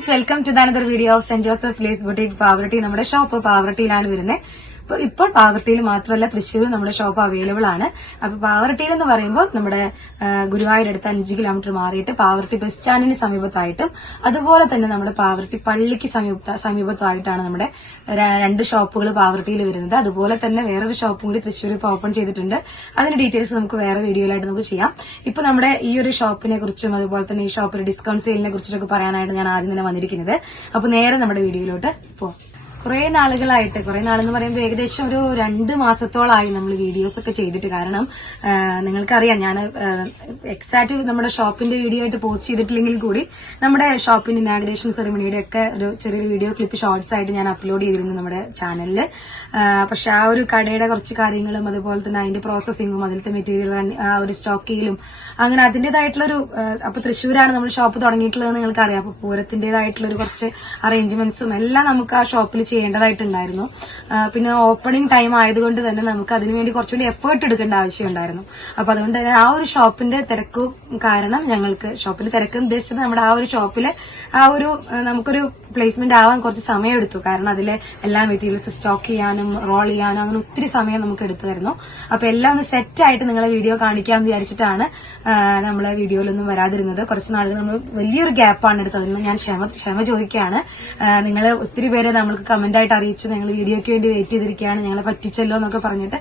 Friends, welcome to ദാനദർ video of Saint Joseph lace boutique Pavaratti. നമ്മുടെ shop പാവറട്ടിയിലാണ് വരുന്നത്. ഇപ്പോൾ പാവറട്ടിയിൽ മാത്രമല്ല തൃശ്ശൂർ നമ്മുടെ ഷോപ്പ് അവൈലബിൾ ആണ്. അപ്പൊ പാവറട്ടിയിൽ എന്ന് പറയുമ്പോൾ നമ്മുടെ ഗുരുവായൂരടുത്ത് 5 കിലോമീറ്റർ മാറിയിട്ട് പാവറട്ടി ബസ് സ്റ്റാൻഡിന് സമീപത്തായിട്ടും അതുപോലെ തന്നെ നമ്മുടെ പാവറട്ടി പള്ളിക്ക് സമീപത്തായിട്ടാണ് നമ്മുടെ 2 ഷോപ്പുകൾ പാവറട്ടിയിൽ വരുന്നത്. അതുപോലെ തന്നെ വേറൊരു ഷോപ്പും കൂടി തൃശ്ശൂർ ഇപ്പോൾ ഓപ്പൺ ചെയ്തിട്ടുണ്ട്. അതിന്റെ ഡീറ്റെയിൽസ് നമുക്ക് വേറെ വീഡിയോയിലായിട്ട് നമുക്ക് ചെയ്യാം. ഇപ്പൊ നമ്മുടെ ഈ ഒരു ഷോപ്പിനെ കുറിച്ചും അതുപോലെ തന്നെ ഈ ഷോപ്പിലെ ഡിസ്കൗണ്ട് സെയിലിനെ കുറിച്ചൊക്കെ പറയാനായിട്ട് ഞാൻ ആദ്യം തന്നെ വന്നിരിക്കുന്നത്. അപ്പൊ നേരെ നമ്മുടെ വീഡിയോയിലോട്ട് പോവാം. കുറെ നാളെന്ന് പറയുമ്പോൾ ഏകദേശം ഒരു 2 മാസത്തോളമായി നമ്മൾ വീഡിയോസ് ഒക്കെ ചെയ്തിട്ട്. കാരണം നിങ്ങൾക്കറിയാം, ഞാൻ എക്സാക്ട് നമ്മുടെ ഷോപ്പിന്റെ വീഡിയോ ആയിട്ട് പോസ്റ്റ് ചെയ്തിട്ടില്ലെങ്കിൽ കൂടി നമ്മുടെ ഷോപ്പിന്റെ ഇനാഗ്രേഷൻ സെറിമണിയുടെ ഒക്കെ ഒരു ചെറിയൊരു വീഡിയോ ക്ലിപ്പ് ഷോർട്സ് ആയിട്ട് ഞാൻ അപ്ലോഡ് ചെയ്തിരുന്നു നമ്മുടെ ചാനലിൽ. പക്ഷെ ആ ഒരു കടയുടെ കുറച്ച് കാര്യങ്ങളും അതുപോലെ തന്നെ അതിന്റെ പ്രോസസ്സിങ്ങും അതിലത്തെ മെറ്റീരിയൽ ആ ഒരു സ്റ്റോക്ക് ചെയ്യലും അങ്ങനെ അതിന്റേതായിട്ടുള്ളൊരു അപ്പൊ തൃശ്ശൂരാണ് നമ്മൾ ഷോപ്പ് തുടങ്ങിയിട്ടുള്ളത് നിങ്ങൾക്കറിയാം. അപ്പൊ പൂരത്തിന്റേതായിട്ടുള്ള ഒരു കുറച്ച് അറേഞ്ച്മെന്റ്സും എല്ലാം നമുക്ക് ആ ഷോപ്പിൽ ചെയ്യേണ്ടതായിട്ടുണ്ടായിരുന്നു. പിന്നെ ഓപ്പണിംഗ് ടൈം ആയതുകൊണ്ട് തന്നെ നമുക്ക് അതിനുവേണ്ടി കുറച്ചുകൂടി എഫേർട്ട് എടുക്കേണ്ട ആവശ്യമുണ്ടായിരുന്നു. അപ്പൊ അതുകൊണ്ട് തന്നെ ആ ഒരു ഷോപ്പിന്റെ തിരക്ക് കാരണം ഞങ്ങൾക്ക് ഷോപ്പിന്റെ തിരക്ക് ഉദ്ദേശിച്ചത് നമ്മുടെ ആ ഒരു ഷോപ്പില് ആ ഒരു നമുക്കൊരു പ്ലേസ്മെന്റ് ആവാൻ കുറച്ച് സമയം എടുത്തു. കാരണം അതിലെ എല്ലാ മെറ്റീരിയൽസ് സ്റ്റോക്ക് ചെയ്യാനും റോൾ ചെയ്യാനും അങ്ങനെ ഒത്തിരി സമയം നമുക്ക് എടുത്തുവരുന്നു. അപ്പൊ എല്ലാം ഒന്ന് സെറ്റ് ആയിട്ട് നിങ്ങളെ വീഡിയോ കാണിക്കാമെന്ന് വിചാരിച്ചിട്ടാണ് നമ്മളെ വീഡിയോയിലൊന്നും വരാതിരുന്നത്. കുറച്ച് നാളുകൾ നമ്മൾ വലിയൊരു ഗ്യാപ്പാണ് എടുത്തത്. അതിന് ഞാൻ ക്ഷമ ചോദിക്കുകയാണ്. നിങ്ങൾ ഒത്തിരി പേരെ നമ്മൾക്ക് കമന്റ് ആയിട്ട് അറിയിച്ചു ഞങ്ങൾ വീഡിയോയ്ക്ക് വേണ്ടി വെയിറ്റ് ചെയ്തിരിക്കുകയാണ്, ഞങ്ങളെ പറ്റിച്ചല്ലോ എന്നൊക്കെ പറഞ്ഞിട്ട്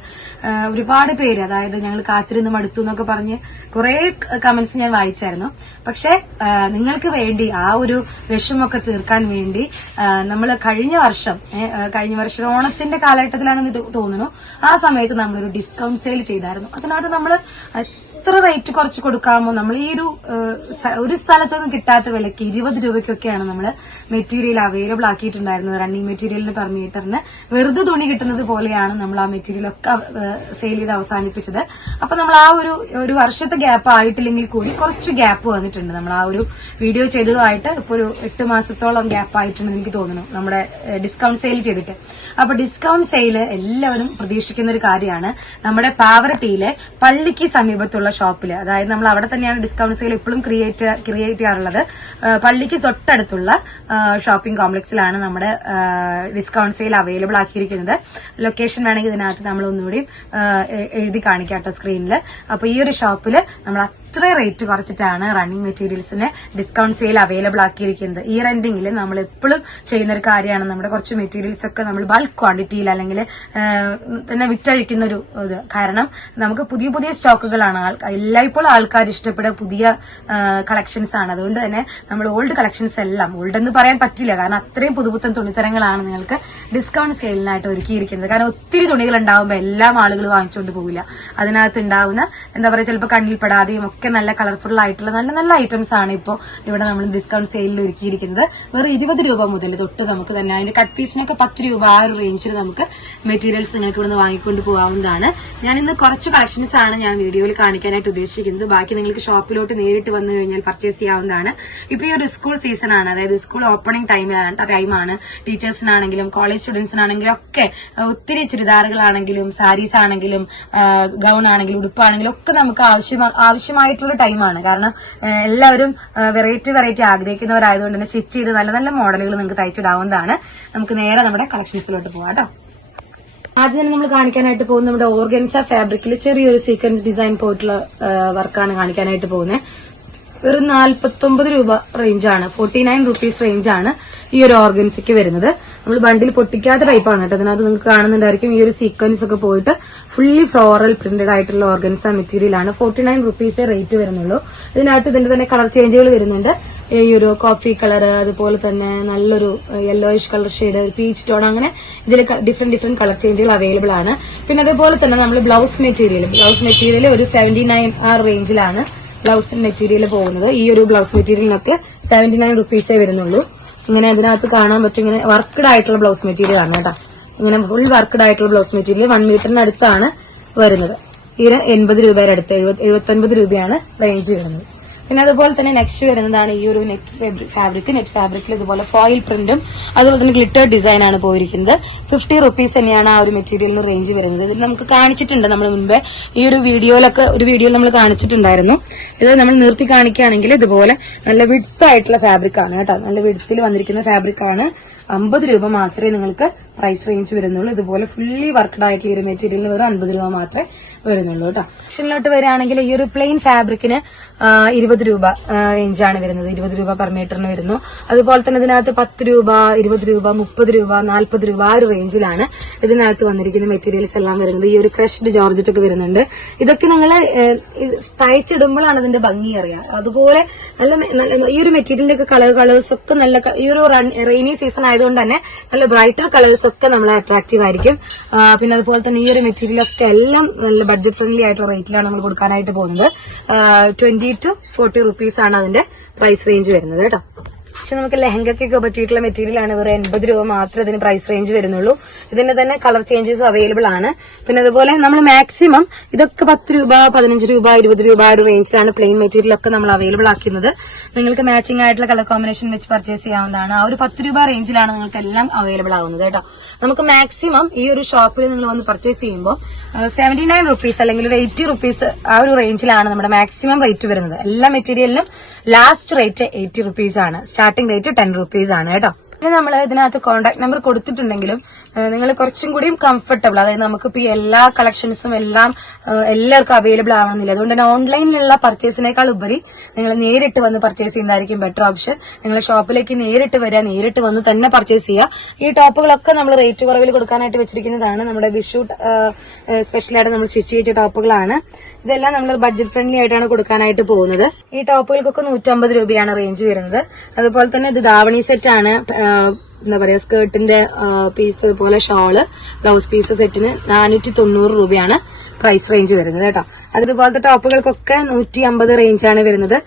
ഒരുപാട് പേര്, അതായത് ഞങ്ങൾ കാത്തിരുന്ന് മടുത്തു എന്നൊക്കെ പറഞ്ഞ് കുറെ കമന്റ്സ് ഞാൻ വായിച്ചായിരുന്നു. പക്ഷെ നിങ്ങൾക്ക് വേണ്ടി ആ ഒരു വിഷമൊക്കെ തീർക്കാൻ വേണ്ടി നമ്മൾ കഴിഞ്ഞ വർഷം ഓണത്തിന്റെ കാലഘട്ടത്തിലാണെന്ന് തോന്നുന്നു, ആ സമയത്ത് നമ്മളൊരു ഡിസ്കൗണ്ട് സെയിൽ ചെയ്തായിരുന്നു. അതിനകത്ത് നമ്മൾ എത്ര റേറ്റ് കുറച്ച് കൊടുക്കാമോ, നമ്മൾ ഈ ഒരു സ്ഥലത്തൊന്നും കിട്ടാത്ത വിലക്ക് 20 രൂപയ്ക്കൊക്കെയാണ് നമ്മൾ മെറ്റീരിയൽ അവൈലബിൾ ആക്കിയിട്ടുണ്ടായിരുന്നത്. റണ്ണിങ് മെറ്റീരിയലിന് പെർ മീറ്ററിന് വെറുതെ തുണി കിട്ടുന്നത് പോലെയാണ് നമ്മൾ ആ മെറ്റീരിയൽ ഒക്കെ സെയിൽ ചെയ്ത് അവസാനിപ്പിച്ചത്. അപ്പൊ നമ്മൾ ആ ഒരു വർഷത്തെ ഗ്യാപ്പ് ആയിട്ടില്ലെങ്കിൽ കൂടി കുറച്ച് ഗ്യാപ്പ് വന്നിട്ടുണ്ട്. നമ്മൾ ആ ഒരു വീഡിയോ ചെയ്തതുമായിട്ട് ഇപ്പൊ ഒരു 8 മാസത്തോളം ഗ്യാപ്പ് ആയിട്ടുണ്ടെന്ന് എനിക്ക് തോന്നുന്നു നമ്മുടെ ഡിസ്കൗണ്ട് സെയിൽ ചെയ്തിട്ട്. അപ്പൊ ഡിസ്കൗണ്ട് സെയിൽ എല്ലാവരും പ്രതീക്ഷിക്കുന്ന ഒരു കാര്യമാണ്. നമ്മുടെ പാവറട്ടിയിലെ പള്ളിക്ക് സമീപത്തുള്ള ഷോപ്പില്, അതായത് നമ്മൾ അവിടെ തന്നെയാണ് ഡിസ്കൗണ്ട് സെയിൽ എപ്പോഴും ക്രിയേറ്റ് ചെയ്യാറുള്ളത്. പള്ളിക്ക് തൊട്ടടുത്തുള്ള ഷോപ്പിംഗ് കോംപ്ലക്സിലാണ് നമ്മുടെ ഡിസ്കൗണ്ട് സെയിൽ അവൈലബിൾ ആക്കിയിരിക്കുന്നത്. ലൊക്കേഷൻ വേണമെങ്കിൽ ഇതിനകത്ത് നമ്മൾ ഒന്നുകൂടി എഴുതി കാണിക്കാട്ടോ സ്ക്രീനിൽ. അപ്പൊ ഈ ഒരു ഷോപ്പില് നമ്മൾ അത്ര റേറ്റ് കുറച്ചിട്ടാണ് റണ്ണിങ് മെറ്റീരിയൽസിന് ഡിസ്കൗണ്ട് സെയിൽ അവൈലബിൾ ആക്കിയിരിക്കുന്നത്. ഈ റെന്റിംഗിൽ നമ്മൾ എപ്പോഴും ചെയ്യുന്ന ഒരു കാര്യമാണ്. നമ്മുടെ കുറച്ച് മെറ്റീരിയൽസ് ഒക്കെ നമ്മൾ ബൾക്ക് ക്വാണ്ടിറ്റിയിൽ അല്ലെങ്കിൽ തന്നെ വിറ്റഴിക്കുന്ന ഒരു ഇത്. കാരണം നമുക്ക് പുതിയ പുതിയ സ്റ്റോക്കുകളാണ് എല്ലായ്പ്പോഴും ആൾക്കാർ ഇഷ്ടപ്പെടുക, പുതിയ കളക്ഷൻസ് ആണ്. അതുകൊണ്ട് തന്നെ നമ്മൾ ഓൾഡ് കളക്ഷൻസ് എല്ലാം, ഓൾഡ് എന്ന് പറയാൻ പറ്റില്ല കാരണം അത്രയും പുതുപുത്തൻ തുണിത്തരങ്ങളാണ് നിങ്ങൾക്ക് ഡിസ്കൗണ്ട് സെയിലിനായിട്ട് ഒരുക്കിയിരിക്കുന്നത്. കാരണം ഒത്തിരി തുണികൾ ഉണ്ടാവുമ്പോൾ എല്ലാം ആളുകൾ വാങ്ങിച്ചുകൊണ്ട് പോകില്ല. അതിനകത്ത് ഉണ്ടാവുന്ന എന്താ പറയുക, ചിലപ്പോൾ കണ്ണിൽപ്പെടാതെയും ഒക്കെ നല്ല കളർഫുൾ ആയിട്ടുള്ള നല്ല നല്ല ഐറ്റംസ് ആണ് ഇപ്പോൾ ഇവിടെ നമ്മൾ ഡിസ്കൗണ്ട് സെയിലിൽ ഒരുക്കിയിരിക്കുന്നത്. വെറും 20 രൂപ മുതൽ തൊട്ട് നമുക്ക് തന്നെ അതിന്റെ കട്ട് പീസിനൊക്കെ 10 രൂപ ആ ഒരു റേഞ്ചിൽ നമുക്ക് മെറ്റീരിയൽസ് നിങ്ങൾക്ക് ഇവിടുന്ന് വാങ്ങിക്കൊണ്ട് പോകാവുന്നതാണ്. ഞാൻ ഇന്ന് കുറച്ച് കളക്ഷൻസ് ആണ് ഞാൻ വീഡിയോയിൽ കാണിക്കാനായിട്ട് ഉദ്ദേശിക്കുന്നത്. ബാക്കി നിങ്ങൾക്ക് ഷോപ്പിലോട്ട് നേരിട്ട് വന്നു കഴിഞ്ഞാൽ പർച്ചേസ് ചെയ്യാവുന്നതാണ്. ഇപ്പൊ ഈ ഒരു സ്കൂൾ സീസൺ ആണ്, അതായത് സ്കൂൾ ഓപ്പണിംഗ് ടൈമാണ്. ടീച്ചേഴ്സിനാണെങ്കിലും കോളേജ് സ്റ്റുഡൻസിനാണെങ്കിലും ഒക്കെ ഒത്തിരി ചുരിദാറുകളാണെങ്കിലും സാരീസ് ആണെങ്കിലും ഗൗൺ ആണെങ്കിലും ഉടുപ്പാണെങ്കിലും ഒക്കെ നമുക്ക് ആവശ്യമായിട്ടുള്ള ടൈമാണ്. കാരണം എല്ലാവരും വെറൈറ്റി ആഗ്രഹിക്കുന്നവരായതുകൊണ്ട് തന്നെ സ്റ്റിച്ച് ചെയ്ത് നല്ല നല്ല മോഡലുകൾ നിങ്ങൾക്ക് തയ്ച്ചിടാവുന്നതാണ്. നമുക്ക് നേരെ നമ്മുടെ കളക്ഷൻസിലോട്ട് പോകാം കേട്ടോ. ആദ്യം തന്നെ നമ്മൾ കാണിക്കാനായിട്ട് പോകുന്നത് നമ്മുടെ ഓർഗൻസ ഫാബ്രിക്കിൽ ചെറിയൊരു സീക്വൻസ് ഡിസൈൻ പോയിട്ടുള്ള വർക്കാണ് കാണിക്കാനായിട്ട് പോകുന്നത്. വെറും 49 രൂപ റേഞ്ചാണ്, 49 റുപ്പീസ് റേഞ്ചാണ് ഈ ഒരു ഓർഗൻസിക്ക് വരുന്നത്. നമ്മൾ ബണ്ടിൽ പൊട്ടിക്കാത്ത ടൈപ്പാണ് കേട്ടോ. അതിനകത്ത് നിങ്ങൾക്ക് കാണുന്നുണ്ടായിരിക്കും ഈ ഒരു സീക്വൻസ് ഒക്കെ പോയിട്ട് ഫുള്ളി ഫ്ലോറൽ പ്രിന്റഡ് ആയിട്ടുള്ള ഓർഗൻസ മെറ്റീരിയൽ ആണ്. 49 റുപ്പീസേ റേറ്റ് വരുന്നുള്ളൂ. ഇതിനകത്ത് ഇതിന്റെ തന്നെ കളർ ചേഞ്ചുകൾ വരുന്നുണ്ട്. ഈ ഒരു കോഫി കളർ, അതുപോലെ തന്നെ നല്ലൊരു yellowish colour shade, peach tone, അങ്ങനെ ഇതിൽ ഡിഫറെന്റ് കളർ ചേഞ്ചുകൾ അവൈലബിൾ ആണ്. പിന്നെ അതേപോലെ തന്നെ നമ്മൾ ബ്ലൗസ് മെറ്റീരിയൽ ഒരു 79 ആ റേഞ്ചിലാണ് ബ്ലൗസ് മെറ്റീരിയൽ പോകുന്നത്. ഈ ഒരു ബ്ലൗസ് മെറ്റീരിയലിനൊക്കെ 79 റുപ്പീസേ വരുന്നുള്ളൂ. ഇങ്ങനെ അതിനകത്ത് കാണാൻ പറ്റും, ഇങ്ങനെ വർക്ക്ഡ് ആയിട്ടുള്ള ബ്ലൗസ് മെറ്റീരിയൽ ആണ് കേട്ടോ. ഇങ്ങനെ ഫുൾ വർക്ക്ഡ് ആയിട്ടുള്ള ബ്ലൗസ് മെറ്റീരിയൽ 1 മീറ്ററിന് അടുത്താണ് വരുന്നത്. ഇതിന് 80 രൂപയുടെ അടുത്ത് 79 രൂപയാണ് റേഞ്ച് വരുന്നത്. പിന്നെ അതുപോലെ തന്നെ നെക്സ്റ്റ് വരുന്നതാണ് ഈ ഒരു നെറ്റ് ഫാബ്രിക്കിൽ ഇതുപോലെ ഫോയിൽ പ്രിന്റും അതുപോലെ തന്നെ ഗ്ലിറ്റർ ഡിസൈൻ ആണ് പോയിരിക്കുന്നത്. 50 rupees തന്നെയാണ് ആ ഒരു മെറ്റീരിയലിന് റേഞ്ച് വരുന്നത്. ഇത് നമുക്ക് കാണിച്ചിട്ടുണ്ട് നമ്മൾ മുൻപേ ഈ ഒരു വീഡിയോയിൽ നമ്മൾ കാണിച്ചിട്ടുണ്ടായിരുന്നു. ഇത് നമ്മൾ നിർത്തി കാണിക്കുകയാണെങ്കിൽ ഇതുപോലെ നല്ല വിഡ്ത്ത് ആയിട്ടുള്ള ഫാബ്രിക് ആണ് കേട്ടോ. നല്ല വിഡ്ത്തിൽ വന്നിരിക്കുന്ന ഫാബ്രിക് ആണ്. 50 രൂപ മാത്രമേ നിങ്ങൾക്ക് പ്രൈസ് റേഞ്ച് വരുന്നുള്ളൂ. ഇതുപോലെ ഫുള്ളി വർക്ക്ഡ് ആയിട്ടുള്ള ഈ ഒരു മെറ്റീരിയലിന് വെറും 50 രൂപ മാത്രമേ വരുന്നുള്ളൂ കേട്ടോ. ഓപ്ഷനിലോട്ട് വരികയാണെങ്കിൽ ഈ ഒരു പ്ലെയിൻ ഫാബ്രിക്കിന് 20 രൂപ റേഞ്ചാണ് വരുന്നത്. 20 രൂപ പെർ മീറ്ററിന് വരുന്നു. അതുപോലെ തന്നെ ഇതിനകത്ത് 10 രൂപ, 20 രൂപ, 30 രൂപ, 40 രൂപ ആ ഒരു റേഞ്ചിലാണ് ഇതിനകത്ത് വന്നിരിക്കുന്ന മെറ്റീരിയൽസ് എല്ലാം വരുന്നത്. ഈ ഒരു ക്രഷ്ഡ് ജോർജറ്റ് ഒക്കെ വരുന്നുണ്ട്. ഇതൊക്കെ നിങ്ങൾ തയ്ച്ചിടുമ്പോഴാണ് ഇതിന്റെ ഭംഗി അറിയാം. അതുപോലെ നല്ല ഈ ഒരു മെറ്റീരിയലിന്റെ ഒക്കെ കളേഴ്സ് ഒക്കെ നല്ല, ഈ ഒരു റെയിനി സീസൺ ആയതുകൊണ്ട് തന്നെ നല്ല ബ്രൈറ്റർ കളേഴ്സ് ഒക്കെ നമ്മളെ അട്രാക്റ്റീവ് ആയിരിക്കും. പിന്നെ അതുപോലെ തന്നെ ഈ ഒരു മെറ്റീരിയൽ ഒക്കെ എല്ലാം നല്ല ബഡ്ജറ്റ് ഫ്രണ്ട്ലി ആയിട്ടുള്ള റേറ്റിലാണ് നമ്മൾ കൊടുക്കാനായിട്ട് പോകുന്നത്. 20 to 40 rupees ആണ് അതിന്റെ പ്രൈസ് റേഞ്ച് വരുന്നത് കേട്ടോ. പക്ഷെ നമുക്ക് ലെഹങ്കയ്ക്കൊക്കെ പറ്റിയിട്ടുള്ള മെറ്റീരിയൽ ആണ്. വെറും 80 രൂപ മാത്രമേ ഇതിന് പ്രൈസ് റേഞ്ച് വരുന്നുള്ളൂ. ഇതിന്റെ തന്നെ കളർ ചേഞ്ചസ് അവൈലബിൾ ആണ്. പിന്നെ അതുപോലെ നമ്മൾ മാക്സിമം ഇതൊക്കെ 10 രൂപ, 15 രൂപ, 20 രൂപ ഒരു റേഞ്ചിലാണ് പ്ലെയിൻ മെറ്റീരിയൽ ഒക്കെ നമ്മൾ അവൈലബിൾ ആക്കുന്നത്. നിങ്ങൾക്ക് മാച്ചിങ് ആയിട്ടുള്ള കളർ കോമ്പിനേഷൻ വെച്ച് പർച്ചേസ് ചെയ്യാവുന്നതാണ്. ആ ഒരു 10 രൂപ റേഞ്ചിലാണ് നിങ്ങൾക്ക് എല്ലാം അവൈലബിൾ ആവുന്നത് കേട്ടോ. നമുക്ക് മാക്സിമം ഈ ഒരു ഷോപ്പിൽ നിങ്ങൾ വന്ന് പർച്ചേസ് ചെയ്യുമ്പോൾ 79 rupees അല്ലെങ്കിൽ ഒരു 80 rupees ആ ഒരു റേഞ്ചിലാണ് നമ്മുടെ മാക്സിമം റേറ്റ് വരുന്നത്. എല്ലാ മെറ്റീരിയലിനും ലാസ്റ്റ് റേറ്റ് 80 rupees ആണ്. സ്റ്റാർട്ടിംഗ് റേറ്റ് 10 rupees ആണ് കേട്ടോ. പിന്നെ നമ്മൾ ഇതിനകത്ത് കോൺടാക്ട് നമ്പർ കൊടുത്തിട്ടുണ്ടെങ്കിലും നിങ്ങൾ കുറച്ചും കൂടിയും കംഫർട്ടബിൾ, അതായത് നമുക്കിപ്പോൾ ഈ എല്ലാ കളക്ഷൻസും എല്ലാം എല്ലാവർക്കും അവൈലബിൾ ആവണമെന്നില്ല. അതുകൊണ്ട് തന്നെ ഓൺലൈനിലുള്ള പർച്ചേസിനേക്കാൾ ഉപരി നിങ്ങൾ നേരിട്ട് വന്ന് പർച്ചേസ് ചെയ്യുന്നതായിരിക്കും ബെറ്റർ ഓപ്ഷൻ. നിങ്ങൾ ഷോപ്പിലേക്ക് നേരിട്ട് വരിക, നേരിട്ട് വന്ന് തന്നെ പർച്ചേസ് ചെയ്യുക. ഈ ടോപ്പുകളൊക്കെ നമ്മൾ റേറ്റ് കുറവിൽ കൊടുക്കാനായിട്ട് വെച്ചിരിക്കുന്നതാണ്. നമ്മുടെ വിഷു സ്പെഷ്യലായിട്ട് നമ്മൾ സ്റ്റിച്ച് ചെയ്ത ടോപ്പുകളാണ്. ഇതെല്ലാം നമ്മൾ ബഡ്ജറ്റ് ഫ്രണ്ട്ലി ആയിട്ടാണ് കൊടുക്കാനായിട്ട് പോകുന്നത്. ഈ ടോപ്പുകൾക്കൊക്കെ 150 രൂപയാണ് റേഞ്ച് വരുന്നത്. അതുപോലെ തന്നെ ഇത് ധാവണി സെറ്റ് ആണ്. എന്താ പറയാ, സ്കേർട്ടിന്റെ പീസ് പോലെ ഷോള്, ബ്ലൗസ് പീസ് സെറ്റിന് 490 രൂപയാണ് പ്രൈസ് റേഞ്ച് വരുന്നത് കേട്ടോ. അതുപോലത്തെ ടോപ്പുകൾക്കൊക്കെ 150 റേഞ്ചാണ് വരുന്നത്.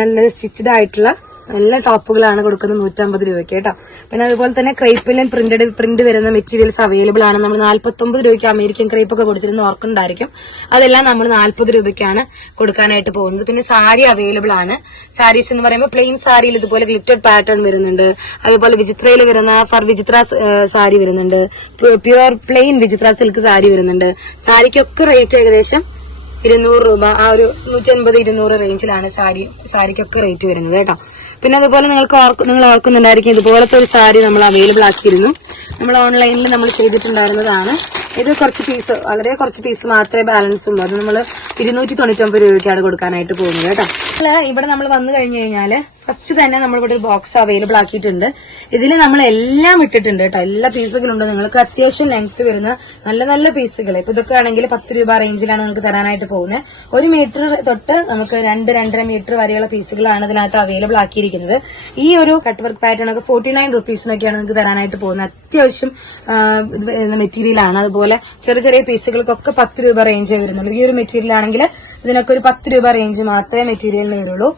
നല്ല സ്റ്റിച്ചഡ് ആയിട്ടുള്ള നല്ല ടോപ്പുകളാണ് കൊടുക്കുന്നത് 150 രൂപയ്ക്ക് കേട്ടോ. പിന്നെ അതുപോലെ തന്നെ ക്രേപ്പിലും പ്രിന്റ് വരുന്ന മെറ്റീരിയൽസ് അവൈലബിൾ ആണ്. നമ്മൾ 49 രൂപയ്ക്ക് അമേരിക്കൻ ക്രേപ്പ് ഒക്കെ കൊടുത്തിരുന്ന ഓർക്കുണ്ടായിരിക്കും. അതെല്ലാം നമ്മൾ 40 രൂപയ്ക്കാണ് കൊടുക്കാനായിട്ട് പോകുന്നത്. പിന്നെ സാരി അവൈലബിൾ ആണ്. സാരീസ് എന്ന് പറയുമ്പോൾ പ്ലെയിൻ സാരിയിൽ ഇതുപോലെ ഗ്ലിറ്റഡ് പാറ്റേൺ വരുന്നുണ്ട്. അതുപോലെ വിചിത്രയിൽ വരുന്ന വിചിത്ര സാരി വരുന്നുണ്ട്. പ്യുവർ പ്ലെയിൻ വിചിത്ര സിൽക്ക് സാരി വരുന്നുണ്ട്. സാരിക്കൊക്കെ റേറ്റ് ഏകദേശം 200 രൂപ, ആ ഒരു 150-200 റേഞ്ചിലാണ് സാരിക്കൊക്കെ റേറ്റ് വരുന്നത് കേട്ടോ. പിന്നെ അതുപോലെ നിങ്ങൾ ഓർക്കുന്നുണ്ടായിരിക്കും ഇതുപോലത്തെ ഒരു സാരി നമ്മൾ അവൈലബിൾ ആക്കിയിരുന്നു. നമ്മൾ ഓൺലൈനിൽ നമ്മൾ ചെയ്തിട്ടുണ്ടായിരുന്നതാണ്. ഇത് വളരെ കുറച്ച് പീസ് മാത്രമേ ബാലൻസ് ഉള്ളൂ. അത് നമ്മൾ 299 രൂപയ്ക്കാണ് കൊടുക്കാനായിട്ട് പോകുന്നത് കേട്ടോ. ഇവിടെ നമ്മൾ വന്നു കഴിഞ്ഞു കഴിഞ്ഞാല് ഫസ്റ്റ് തന്നെ നമ്മളിവിടെ ഒരു ബോക്സ് അവൈലബിൾ ആക്കിയിട്ടുണ്ട്. ഇതിൽ നമ്മൾ എല്ലാം ഇട്ടിട്ടുണ്ട് കേട്ടോ. എല്ലാ പീസുകളുണ്ട്. നിങ്ങൾക്ക് അത്യാവശ്യം ലെങ്ത് വരുന്ന നല്ല നല്ല പീസുകൾ. ഇപ്പൊ ഇതൊക്കെ ആണെങ്കിൽ 10 രൂപ റേഞ്ചിലാണ് നിങ്ങൾക്ക് തരാനായിട്ട് പോകുന്നത്. 1 മീറ്റർ തൊട്ട് നമുക്ക് 2-2.5 മീറ്റർ വരെയുള്ള പീസുകളാണ് ഇതിനകത്ത് അവൈലബിൾ ആക്കിയിരിക്കുന്നത്. ഈ ഒരു കട്ട് വർക്ക് പാറ്റേൺ ഒക്കെ 49 rupees-നൊക്കെയാണ് നിങ്ങൾക്ക് തരാനായിട്ട് പോകുന്നത്. അത്യാവശ്യം മെറ്റീരിയൽ ആണ്. അതുപോലെ ചെറിയ പീസുകൾക്കൊക്കെ 10 രൂപ റേഞ്ചേ വരുന്നുള്ളൂ. ഈ ഒരു മെറ്റീരിയൽ ആണെങ്കിൽ ഇതിനൊക്കെ ഒരു 10 രൂപ റേഞ്ച് മാത്രമേ മെറ്റീരിയലിന് വരുള്ളൂ.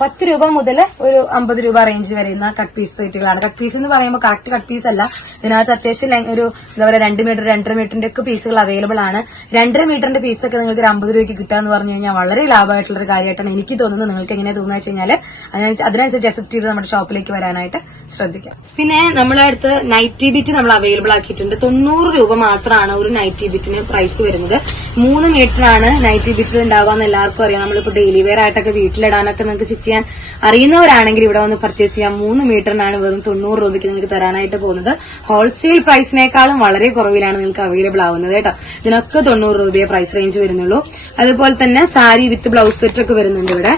10 രൂപ മുതൽ ഒരു 50 രൂപ റേഞ്ച് വരുന്ന കട്ട് പീസ് റേറ്റുകളാണ്. കട്ട് പീസ് എന്ന് പറയുമ്പോൾ കറക്റ്റ് കട്ട് പീസ് അല്ല. ഇതിനകത്ത് അത്യാവശ്യം ഒരു എന്താ പറയുക 2 മീറ്റർ 2.5 മീറ്ററിന്റെ ഒക്കെ പീസുകൾ അവൈലബിൾ ആണ്. 2.5 മീറ്ററിന്റെ പീസൊക്കെ നിങ്ങൾക്ക് 50 രൂപയ്ക്ക് കിട്ടാന്ന് പറഞ്ഞു കഴിഞ്ഞാൽ വളരെ ലാഭമായിട്ടുള്ള ഒരു കാര്യമായിട്ടാണ് എനിക്ക് തോന്നുന്നത്. നിങ്ങൾക്ക് എങ്ങനെ തോന്നുക വെച്ച് കഴിഞ്ഞാൽ അതിനനുസരിച്ച് അക്സെപ്റ്റ് ചെയ്ത് നമ്മുടെ ഷോപ്പിലേക്ക് വരാനായിട്ട് ശ്രദ്ധിക്കാം. പിന്നെ നമ്മളെ അടുത്ത് നൈറ്റി ബിറ്റ് നമ്മൾ അവൈലബിൾ ആക്കിയിട്ടുണ്ട്. 90 രൂപ മാത്രമാണ് ഒരു നൈറ്റി ബിറ്റിന് പ്രൈസ് വരുന്നത്. 3 മീറ്റർ ആണ് നൈറ്റി ബിറ്റിൽ ഉണ്ടാവാന്ന് എല്ലാവർക്കും അറിയാം. നമ്മളിപ്പോൾ ഡെയിലി വെയർ ആയിട്ടൊക്കെ വീട്ടിലിടാനൊക്കെ നിങ്ങൾക്ക് സ്റ്റിച്ച് ചെയ്യാൻ അറിയുന്നവരാണെങ്കിൽ ഇവിടെ വന്ന് പർച്ചേസ് ചെയ്യാം. 3 മീറ്ററിനാണ് വെറും 90 രൂപയ്ക്ക് നിങ്ങൾക്ക് തരാനായിട്ട് പോകുന്നത്. ഹോൾസെയിൽ പ്രൈസിനേക്കാളും വളരെ കുറവിലാണ് നിങ്ങൾക്ക് അവൈലബിൾ ആവുന്നത് കേട്ടോ. ഇതിനൊക്കെ 90 രൂപയെ പ്രൈസ് റേഞ്ച് വരുന്നുള്ളൂ. അതുപോലെ തന്നെ സാരി വിത്ത് ബ്ലൗസ് സെറ്റ് ഒക്കെ വരുന്നുണ്ട് ഇവിടെ.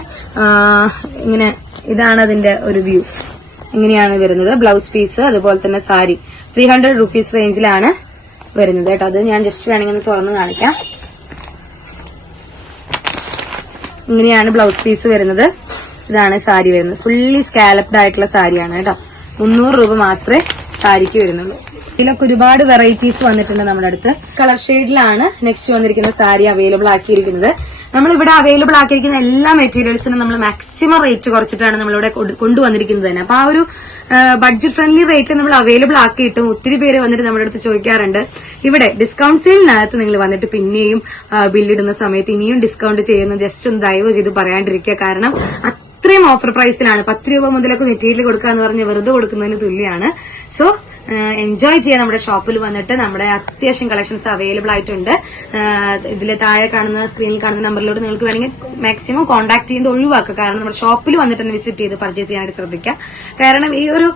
ഇങ്ങനെ ഇതാണ് അതിന്റെ ഒരു വ്യൂ. ഇങ്ങനെയാണ് വരുന്നത് ബ്ലൗസ് പീസ്. അതുപോലെ തന്നെ സാരി 300 rupees റേഞ്ചിലാണ് വരുന്നത് കേട്ടോ. അത് ഞാൻ ജസ്റ്റ് വേണമെങ്കിൽ ഒന്ന് തുറന്ന് കാണിക്കാം. ഇങ്ങനെയാണ് ബ്ലൗസ് പീസ് വരുന്നത്. ഇതാണ് സാരി വരുന്നത്. ഫുള്ളി സ്കാലപ്ഡ് ആയിട്ടുള്ള സാരിയാണ് കേട്ടോ. 300 രൂപ മാത്രമേ സാരിക്ക് വരുന്നുള്ളൂ. ഇതിലൊക്കെ ഒരുപാട് വെറൈറ്റീസ് വന്നിട്ടുണ്ട് നമ്മുടെ അടുത്ത്. കളർ ഷെയ്ഡിലാണ് നെക്സ്റ്റ് വന്നിരിക്കുന്ന സാരി അവൈലബിൾ ആക്കിയിരിക്കുന്നത്. നമ്മളിവിടെ അവൈലബിൾ ആക്കിയിരിക്കുന്ന എല്ലാ മെറ്റീരിയൽസിനും നമ്മൾ മാക്സിമം റേറ്റ് കുറച്ചിട്ടാണ് നമ്മളിവിടെ കൊണ്ടുവന്നിരിക്കുന്നത് തന്നെ. അപ്പൊ ആ ഒരു ബഡ്ജറ്റ് ഫ്രണ്ട്ലി റേറ്റ് നമ്മൾ അവൈലബിൾ ആക്കിയിട്ടും ഒത്തിരി പേര് വന്നിട്ട് നമ്മുടെ അടുത്ത് ചോദിക്കാറുണ്ട്, ഇവിടെ ഡിസ്കൗണ്ട് സെയിലിനകത്ത് നിങ്ങൾ വന്നിട്ട് പിന്നെയും ബില്ലിടുന്ന സമയത്ത് ഇനിയും ഡിസ്കൗണ്ട് ചെയ്യുന്ന ജസ്റ്റ് ഒന്ന് ദയവ് ചെയ്ത് പറയാണ്ടിരിക്കുക. കാരണം അത്രയും ഓഫർ പ്രൈസിലാണ്. 10 രൂപ മുതലൊക്കെ മെറ്റീരിയൽ കൊടുക്കുക എന്ന് പറഞ്ഞാൽ വെറുതെ കൊടുക്കുന്നതിന് തുല്യമാണ്. സോ എൻജോയ് ചെയ്യാൻ നമ്മുടെ ഷോപ്പിൽ വന്നിട്ട് നമ്മുടെ അത്യാവശ്യം കളക്ഷൻസ് അവൈലബിൾ ആയിട്ടുണ്ട്. ഇതിൽ താഴെ കാണുന്ന സ്ക്രീനിൽ കാണുന്ന നമ്പറിലോട്ട് നിങ്ങൾക്ക് വേണമെങ്കിൽ മാക്സിമം കോൺടാക്ട് ചെയ്യുന്നത് ഒഴിവാക്കുക. കാരണം നമ്മുടെ ഷോപ്പിൽ വന്നിട്ട് തന്നെ വിസിറ്റ് ചെയ്ത് പർച്ചേസ് ചെയ്യാനായിട്ട് ശ്രദ്ധിക്കുക. കാരണം ഈ ഒരു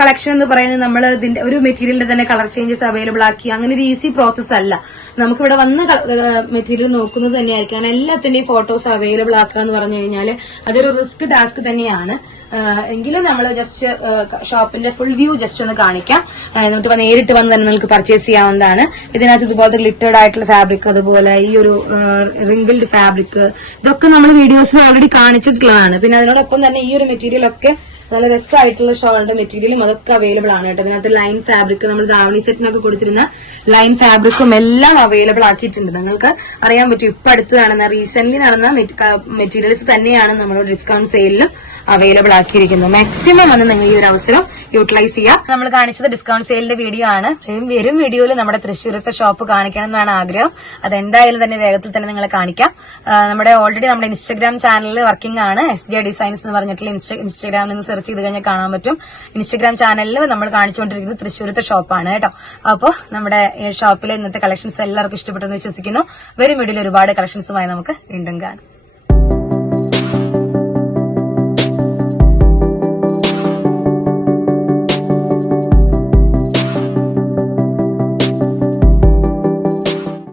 കളക്ഷൻ എന്ന് പറയുന്നത് നമ്മൾ ഇതിന്റെ ഒരു മെറ്റീരിയലിന്റെ തന്നെ കളർ ചേഞ്ചസ് അവൈലബിൾ ആക്കി അങ്ങനെ ഒരു ഈസി പ്രോസസ് അല്ല. നമുക്കിവിടെ വന്ന് മെറ്റീരിയൽ നോക്കുന്നത് തന്നെയായിരിക്കും. കാരണം എല്ലാത്തിന്റെയും ഫോട്ടോസ് അവൈലബിൾ ആക്കുക എന്ന് പറഞ്ഞു കഴിഞ്ഞാൽ അതൊരു റിസ്ക് ടാസ്ക് തന്നെയാണ്. എങ്കിലും നമ്മൾ ജസ്റ്റ് ഷോപ്പിന്റെ ഫുൾ വ്യൂ ജസ്റ്റ് ഒന്ന് കാണിക്കാം. എന്നിട്ട് നേരിട്ട് വന്ന് തന്നെ നിങ്ങൾക്ക് പർച്ചേസ് ചെയ്യാവുന്നതാണ്. ഇതിനകത്ത് ഇതുപോലത്തെ ഗ്ലിറ്റേർഡ് ആയിട്ടുള്ള ഫാബ്രിക്, അതുപോലെ ഈ ഒരു റിങ്കിൾഡ് ഫാബ്രിക്, ഇതൊക്കെ നമ്മൾ വീഡിയോസിൽ ഓൾറെഡി കാണിച്ചിട്ടുള്ളതാണ്. പിന്നെ അതിനോടൊപ്പം തന്നെ ഈ ഒരു മെറ്റീരിയൽ ഒക്കെ നല്ല രസമായിട്ടുള്ള ഷോളിന്റെ മെറ്റീരിയലും അതൊക്കെ അവൈലബിൾ ആണ് കേട്ടോ. അതിനകത്ത് ലൈൻ ഫാബ്രിക്, നമ്മൾ ദാവണി സെറ്റിനൊക്കെ കൊടുത്തിരുന്ന ലൈൻ ഫാബ്രിക്കും എല്ലാം അവൈലബിൾ ആക്കിയിട്ടുണ്ട്. നിങ്ങൾക്ക് അറിയാൻ പറ്റും, ഇപ്പൊ അടുത്ത് നടന്ന റീസെന്റ് നടന്ന മെറ്റീരിയൽസ് തന്നെയാണ് നമ്മൾ ഡിസ്കൗണ്ട് സെയിലിലും അവൈലബിൾ ആക്കിയിരിക്കുന്നത്. മാക്സിമം വന്ന് നിങ്ങൾ ഈ ഒരു അവസരം യൂട്ടിലൈസ് ചെയ്യാം. നമ്മൾ കാണിച്ചത് ഡിസ്കൗണ്ട് സെയിലിന്റെ വീഡിയോ ആണ്. വരും വീഡിയോയിൽ നമ്മുടെ തൃശ്ശൂരത്തെ ഷോപ്പ് കാണിക്കണം എന്നാണ് ആഗ്രഹം. അതെന്തായാലും തന്നെ വേഗത്തിൽ തന്നെ നിങ്ങളെ കാണിക്കാം. നമ്മുടെ ഓൾറെഡി നമ്മുടെ ഇൻസ്റ്റാഗ്രാം ചാനലിൽ വർക്കിംഗ് ആണ്. SJ ഡിസൈൻസ് എന്ന് പറഞ്ഞിട്ടുള്ള ഇൻസ്റ്റാഗ്രാമിൽ നിന്ന് സെർച്ച് ചെയ്ത് കഴിഞ്ഞാൽ കാണാൻ പറ്റും. ഇൻസ്റ്റാഗ്രാം ചാനലിൽ നമ്മൾ കാണിച്ചുകൊണ്ടിരിക്കുന്നത് തൃശ്ശൂരത്തെ ഷോപ്പാണ് കേട്ടോ. അപ്പോൾ നമ്മുടെ ഷോപ്പിലെ ഇന്നത്തെ കളക്ഷൻസ് എല്ലാവർക്കും ഇഷ്ടപ്പെട്ടെന്ന് വിശ്വസിക്കുന്നു. വരും വീഡിയോയിൽ ഒരുപാട് കളക്ഷൻസുമായി നമുക്ക് വീണ്ടും കാണാം.